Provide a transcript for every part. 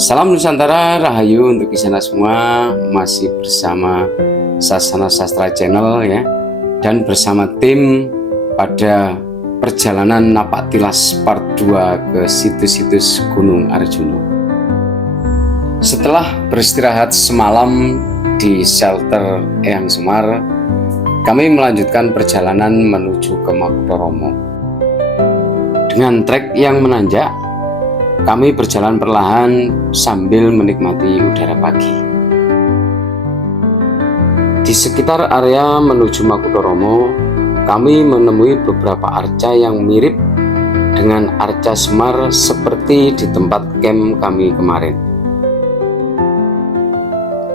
Salam Nusantara, Rahayu untuk kisana semua. Masih bersama Sasana Sastra Channel ya, dan bersama tim pada perjalanan Napak Tilas part 2 ke situs-situs Gunung Arjuna. Setelah beristirahat semalam di shelter Eyang Semar, kami melanjutkan perjalanan menuju ke Makutharomo. Dengan trek yang menanjak, kami berjalan perlahan sambil menikmati udara pagi. Di sekitar area menuju Makutharomo, kami menemui beberapa arca yang mirip dengan arca Semar seperti di tempat camp kami kemarin.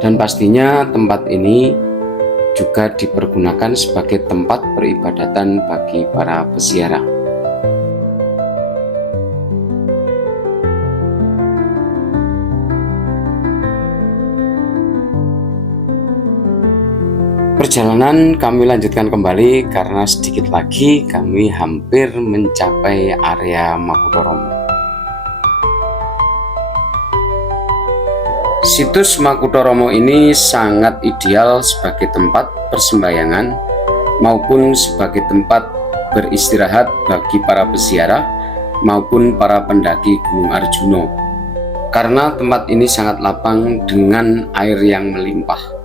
Dan pastinya tempat ini juga dipergunakan sebagai tempat peribadatan bagi para peziarah. Perjalanan kami lanjutkan kembali karena sedikit lagi kami hampir mencapai area Makutharomo. Situs Makutharomo ini sangat ideal sebagai tempat persembahyangan maupun sebagai tempat beristirahat bagi para peziarah maupun para pendaki Gunung Arjuna, karena tempat ini sangat lapang dengan air yang melimpah.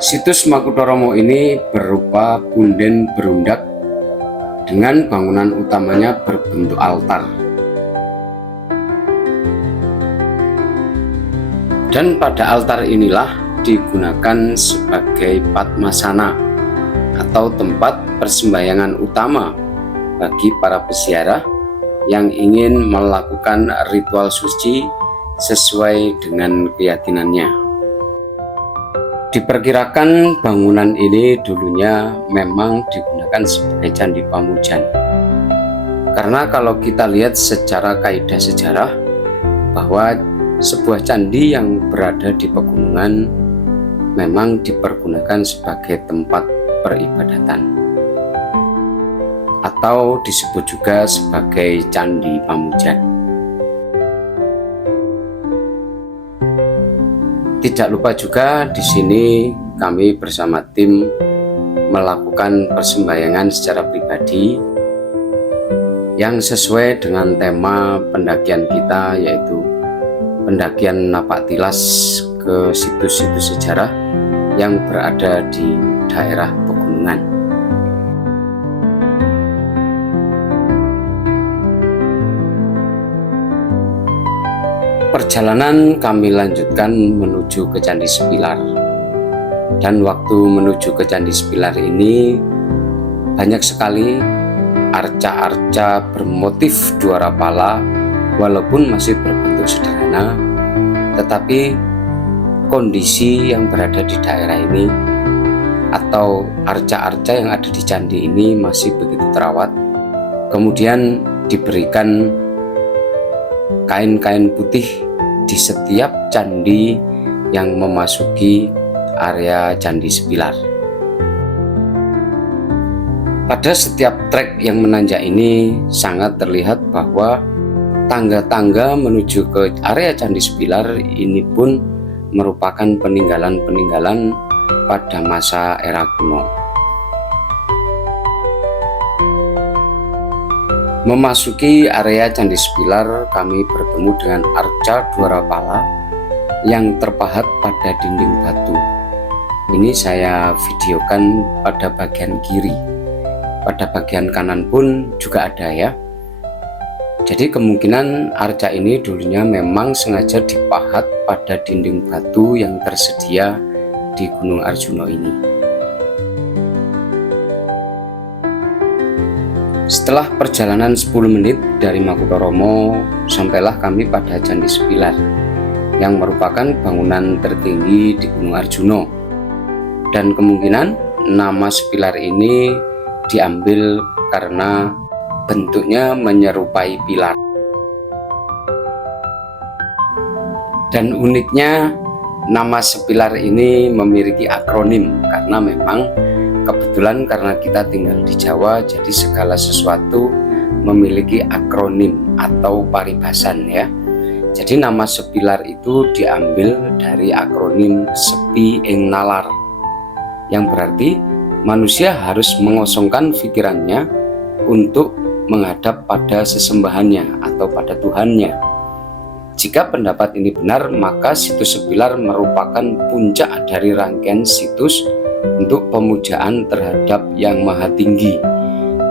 Situs Makutharomo ini berupa punden berundak dengan bangunan utamanya berbentuk altar. Dan pada altar inilah digunakan sebagai Padmasana atau tempat persembahyangan utama bagi para peziarah yang ingin melakukan ritual suci sesuai dengan keyakinannya. Diperkirakan bangunan ini dulunya memang digunakan sebagai Candi Pamujan. Karena kalau kita lihat secara kaidah sejarah bahwa sebuah candi yang berada di pegunungan memang dipergunakan sebagai tempat peribadatan, atau disebut juga sebagai Candi Pamujan. Tidak lupa juga di sini kami bersama tim melakukan persembahyangan secara pribadi yang sesuai dengan tema pendakian kita, yaitu pendakian Napak Tilas ke situs-situs sejarah yang berada di daerah pegunungan. Perjalanan kami lanjutkan menuju ke Candi Sepilar. Dan waktu menuju ke Candi Sepilar ini banyak sekali arca-arca bermotif dua pala, walaupun masih berbentuk sederhana, tetapi kondisi yang berada di daerah ini atau arca-arca yang ada di candi ini masih begitu terawat. Kemudian diberikan kain-kain putih di setiap candi yang memasuki area Candi Sepilar. Pada setiap trek yang menanjak ini sangat terlihat bahwa tangga-tangga menuju ke area Candi Sepilar ini pun merupakan peninggalan-peninggalan pada masa era kuno. Memasuki area Candi Sepilar, kami bertemu dengan arca Dwarapala yang terpahat pada dinding batu. Ini saya videokan pada bagian kiri. Pada bagian kanan pun juga ada ya. Jadi kemungkinan arca ini dulunya memang sengaja dipahat pada dinding batu yang tersedia di Gunung Arjuna ini. Setelah perjalanan 10 menit dari Makutharomo, sampailah kami pada Candi Sepilar yang merupakan bangunan tertinggi di Gunung Arjuna. Dan kemungkinan nama Sepilar ini diambil karena bentuknya menyerupai pilar. Dan uniknya nama Sepilar ini memiliki akronim karena memang kebetulan karena kita tinggal di Jawa, jadi segala sesuatu memiliki akronim atau paribasan ya. Jadi nama Sepilar itu diambil dari akronim Sepi ing Nalar, yang berarti manusia harus mengosongkan pikirannya untuk menghadap pada sesembahannya atau pada Tuhannya. Jika pendapat ini benar, maka situs Sepilar merupakan puncak dari rangkaian situs untuk pemujaan terhadap Yang Maha Tinggi,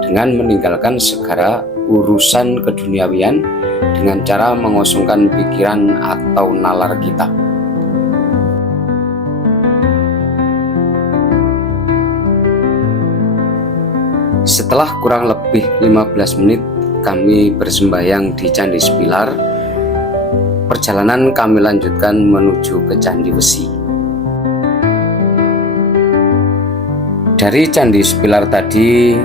dengan meninggalkan segala urusan keduniawian dengan cara mengosongkan pikiran atau nalar kita. Setelah kurang lebih 15 menit kami bersembahyang di Candi Sepilar, perjalanan kami lanjutkan menuju ke Candi Wesi. Dari Candi Sepilar tadi,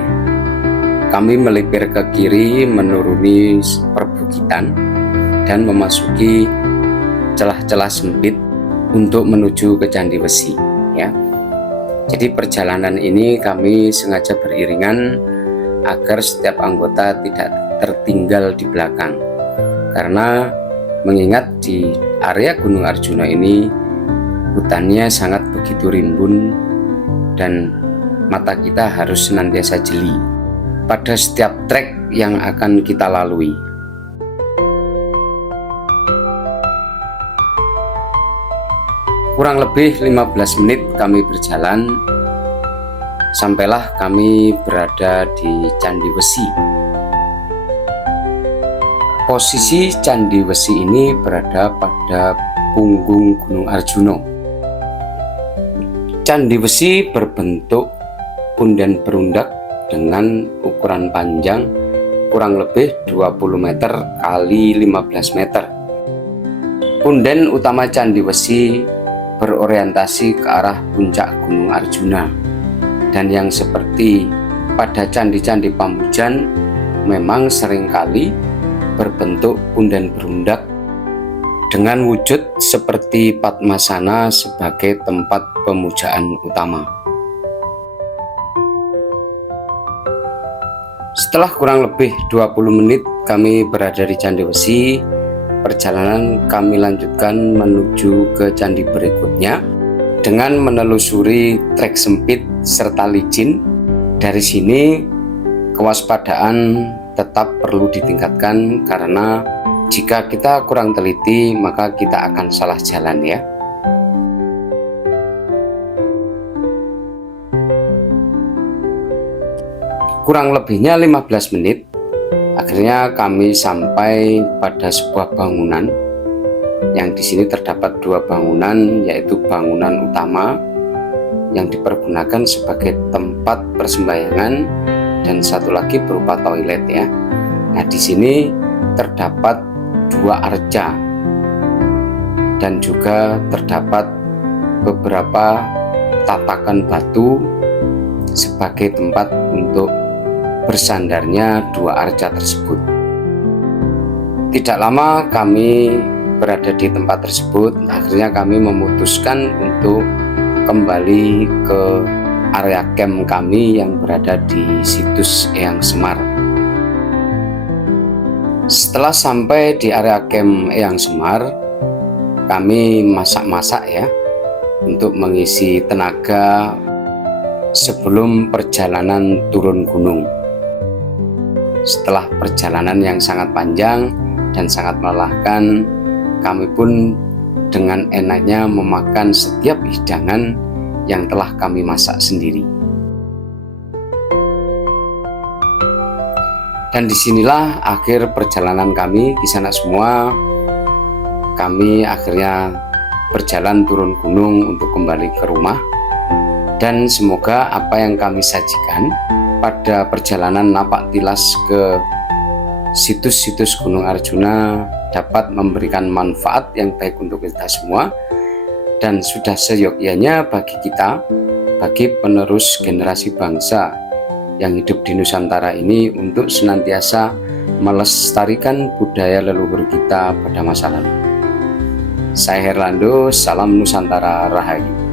kami melipir ke kiri menuruni perbukitan dan memasuki celah-celah sempit untuk menuju ke Candi Wesi ya. Jadi perjalanan ini kami sengaja beriringan agar setiap anggota tidak tertinggal di belakang, karena mengingat di area Gunung Arjuna ini hutannya sangat begitu rimbun dan mata kita harus senantiasa jeli pada setiap trek yang akan kita lalui. Kurang lebih 15 menit kami berjalan, sampailah kami berada di Candi Wesi. Posisi Candi Wesi ini berada pada punggung Gunung Arjuna. Candi Wesi berbentuk punden berundak dengan ukuran panjang kurang lebih 20 meter kali 15 meter. Punden utama Candi Wesi berorientasi ke arah puncak Gunung Arjuna, dan yang seperti pada candi-candi Pamujan memang seringkali berbentuk punden berundak dengan wujud seperti Padmasana sebagai tempat pemujaan utama. Setelah kurang lebih 20 menit kami berada di Candi Wesi, perjalanan kami lanjutkan menuju ke candi berikutnya dengan menelusuri trek sempit serta licin. Dari sini kewaspadaan tetap perlu ditingkatkan, karena jika kita kurang teliti maka kita akan salah jalan ya. Kurang lebihnya 15 menit, akhirnya kami sampai pada sebuah bangunan yang di sini terdapat dua bangunan, yaitu bangunan utama yang dipergunakan sebagai tempat persembahyangan dan satu lagi berupa toilet ya. Nah, di sini terdapat dua arca dan juga terdapat beberapa tatakan batu sebagai tempat untuk bersandarnya dua arca tersebut. Tidak lama kami berada di tempat tersebut, akhirnya kami memutuskan untuk kembali ke area camp kami yang berada di situs Eyang Semar. Setelah sampai di area camp Eyang Semar, kami masak-masak ya untuk mengisi tenaga sebelum perjalanan turun gunung. Setelah perjalanan yang sangat panjang dan sangat melelahkan, kami pun dengan enaknya memakan setiap hidangan yang telah kami masak sendiri. Dan disinilah akhir perjalanan kami di sana semua. Kami akhirnya berjalan turun gunung untuk kembali ke rumah. Dan semoga apa yang kami sajikan pada perjalanan napak tilas ke situs-situs Gunung Arjuna dapat memberikan manfaat yang baik untuk kita semua, dan sudah seyogyanya bagi kita, bagi penerus generasi bangsa yang hidup di Nusantara ini, untuk senantiasa melestarikan budaya leluhur kita pada masa lalu. Saya Herlando, salam Nusantara Rahayu.